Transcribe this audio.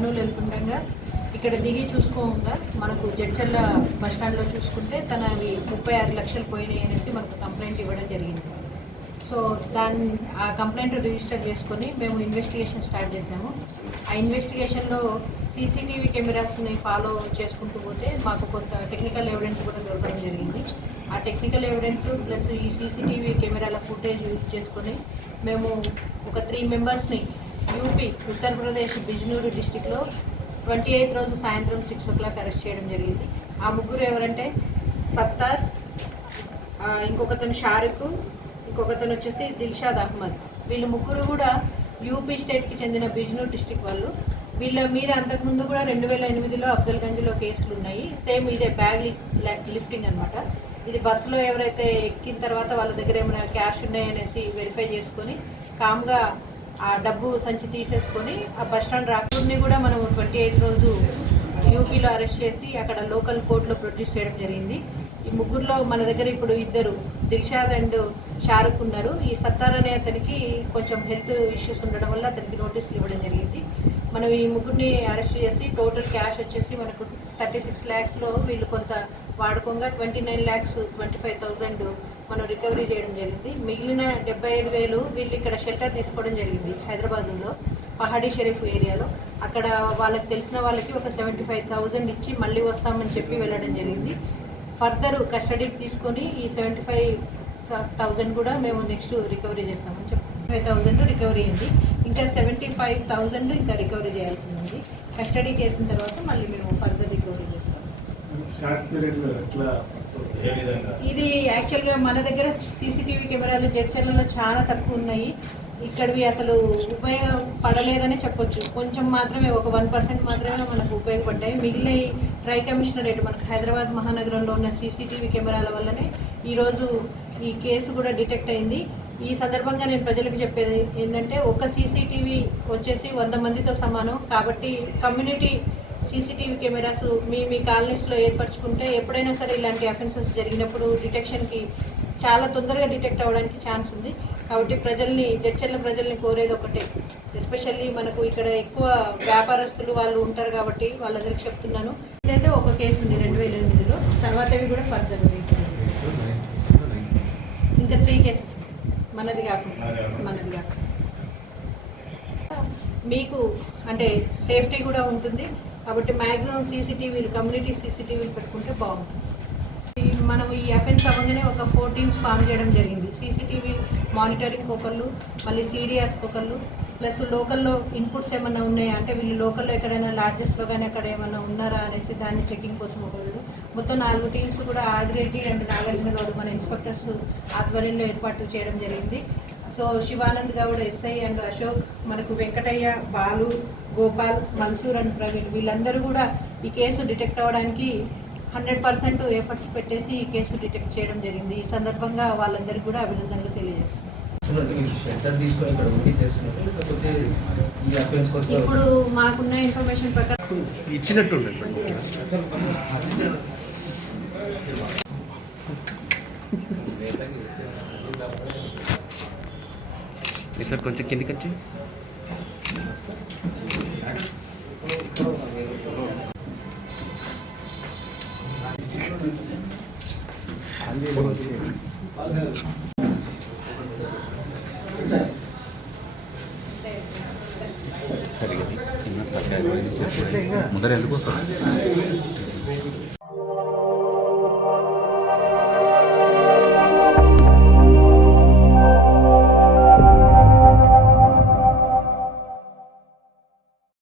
కర్నూలు వెళ్తుండగా ఇక్కడ దిగి చూసుకోగా మనకు జడ్చర్ల బస్ స్టాండ్లో చూసుకుంటే తనవి 36 లక్షలు పోయినాయి అనేసి మనకు కంప్లైంట్ ఇవ్వడం జరిగింది. సో ఆ కంప్లైంట్ రిజిస్టర్ చేసుకొని మేము ఇన్వెస్టిగేషన్ స్టార్ట్ చేసాము. ఆ ఇన్వెస్టిగేషన్లో సీసీటీవీ కెమెరాస్ని ఫాలో చేసుకుంటూ పోతే మాకు కొంత టెక్నికల్ ఎవిడెన్స్ కూడా దొరకడం జరిగింది. ఆ టెక్నికల్ ఎవిడెన్స్ ప్లస్ ఈ సీసీటీవీ కెమెరాల ఫుటేజ్ యూజ్ చేసుకొని మేము ఒక 3 మెంబర్స్ని యూపీ ఉత్తరప్రదేశ్ బిజ్నూరు డిస్టిక్లో 28 రోజు సాయంత్రం 6 o'clock అరెస్ట్ చేయడం జరిగింది. ఆ ముగ్గురు ఎవరంటే సత్తార్, ఇంకొకతను షారుఖ్, ఇంకొకతను వచ్చేసి దిల్షాద్ అహ్మద్. వీళ్ళు ముగ్గురు కూడా యూపీ స్టేట్కి చెందిన బిజ్నూర్ డిస్టిక్ వాళ్ళు. వీళ్ళ మీద అంతకుముందు కూడా 2008లో అఫ్జల్గంజ్లో కేసులు ఉన్నాయి. సేమ్ ఇదే బ్యాగ్ లిఫ్టింగ్ అనమాట. ఇది బస్సులో ఎవరైతే ఎక్కిన తర్వాత వాళ్ళ దగ్గర ఏమైనా క్యాష్ ఉన్నాయనేసి వెరిఫై చేసుకొని కామ్గా ఆ డబ్బు సంచి తీసేసుకొని ఆ బస్ స్టాండ్ రాకూర్ని కూడా మనం 28 రోజు యూపీలో అరెస్ట్ చేసి అక్కడ లోకల్ కోర్టులో ప్రొడ్యూస్ చేయడం జరిగింది. ఈ ముగ్గురులో మన దగ్గర ఇప్పుడు 2 దిల్షాద్ అండ్ షారుఖ్ ఉన్నారు. ఈ సత్తార్ అనే అతనికి కొంచెం హెల్త్ ఇష్యూస్ ఉండడం వల్ల అతనికి నోటీసులు ఇవ్వడం జరిగింది. మనం ఈ ముగ్గురిని అరెస్ట్ చేసి టోటల్ క్యాష్ వచ్చేసి మనకు 36 lakhsలో వీళ్ళు కొంత వాడుకోగా 29,25,000 మనం రికవరీ చేయడం జరిగింది. మిగిలిన 75,000 వీళ్ళు ఇక్కడ షెల్టర్ తీసుకోవడం జరిగింది హైదరాబాద్లో పహాడీ షరీఫ్ ఏరియాలో. అక్కడ వాళ్ళకి తెలిసిన వాళ్ళకి ఒక 75,000 ఇచ్చి మళ్ళీ వస్తామని చెప్పి వెళ్ళడం జరిగింది. ఫర్దర్ కస్టడీకి తీసుకొని ఈ 75,000 కూడా మేము నెక్స్ట్ రికవరీ చేస్తామని చెప్పి 5,000 రికవరీ అయింది. ఇంకా 75,000 ఇంకా రికవరీ చేయాల్సి ఉంది. కస్టడీకి వేసిన తర్వాత మళ్ళీ మేము ఫర్దర్ రికవరీ చేస్తాం. ఇది యాక్చువల్గా మన దగ్గర సీసీటీవీ కెమెరాలు జడ్చర్లలో చాలా తక్కువ ఉన్నాయి. ఇక్కడివి అసలు ఉపయోగపడలేదనే చెప్పొచ్చు. కొంచెం మాత్రమే, ఒక 1% మాత్రమే మనకు ఉపయోగపడ్డాయి. మిగిలిన ట్రై కమిషనరేట్ మనకు హైదరాబాద్ మహానగరంలో ఉన్న సీసీటీవీ కెమెరాల వల్లనే ఈరోజు ఈ కేసు కూడా డిటెక్ట్ అయింది. ఈ సందర్భంగా నేను ప్రజలకు చెప్పేది ఏంటంటే, ఒక సీసీటీవీ వచ్చేసి 100 మందితో సమానం. కాబట్టి కమ్యూనిటీ సీసీటీవీ కెమెరాస్ మీ కాలనీస్లో ఏర్పరచుకుంటే ఎప్పుడైనా సరే ఇలాంటి అఫెన్సెస్ జరిగినప్పుడు డిటెక్షన్కి చాలా తొందరగా డిటెక్ట్ అవ్వడానికి ఛాన్స్ ఉంది. కాబట్టి జడ్చర్ల ప్రజల్ని కోరేది ఒకటే, ఎస్పెషల్లీ మనకు ఇక్కడ ఎక్కువ వ్యాపారస్తులు వాళ్ళు ఉంటారు కాబట్టి వాళ్ళందరికీ చెప్తున్నాను. ఇదైతే ఒక కేసు ఉంది 2008లో, తర్వాతవి కూడా ఫర్దర్ ఇంకా 3 కేసెస్ మనది కాకుండా మీకు అంటే సేఫ్టీ కూడా ఉంటుంది. కాబట్టి మ్యాక్సిమం సీసీటీవీలు కమ్యూనిటీ సీసీటీవీలు పెట్టుకుంటే బాగుంటుంది. మనం ఈ అఫెన్స్ అవ్వగానే ఒక 4 teams ఫామ్ చేయడం జరిగింది. సీసీటీవీ మానిటరింగ్ ఒకళ్ళు, మళ్ళీ CDRs ఒకళ్ళు, ప్లస్ లోకల్లో ఇన్పుట్స్ ఏమైనా ఉన్నాయా అంటే వీళ్ళు లోకల్లో ఎక్కడైనా లాడ్జెస్లో కానీ అక్కడ ఏమైనా ఉన్నారా అనేసి దాన్ని చెకింగ్ కోసం ఒకళ్ళు. మొత్తం 4 teams కూడా ఆదిరెడ్డి అండ్ నాగార్జున గౌడ్ మన ఇన్స్పెక్టర్స్ ఆధ్వర్యంలో ఏర్పాటు చేయడం జరిగింది. So Shivanand Goud SI and Ashok, మనకు వెంకటయ్య, బాలు, గోపాల్, మన్సూర్ అండ్ ప్రవీణ్ వీళ్ళందరూ కూడా ఈ కేసు డిటెక్ట్ అవ్వడానికి 100% ఎఫర్ట్స్ పెట్టేసి ఈ కేసు డిటెక్ట్ చేయడం జరిగింది. ఈ సందర్భంగా వాళ్ళందరికీ కూడా అభినందనలు తెలియజేస్తున్నాం. ఇప్పుడు మాకున్న ఇన్ఫర్మేషన్ ప్రకారం ఇచ్చినట్టు సార్ కొంచెం కిందికి వచ్చి సరిగా ముందర ఎందుకు వస్తారు?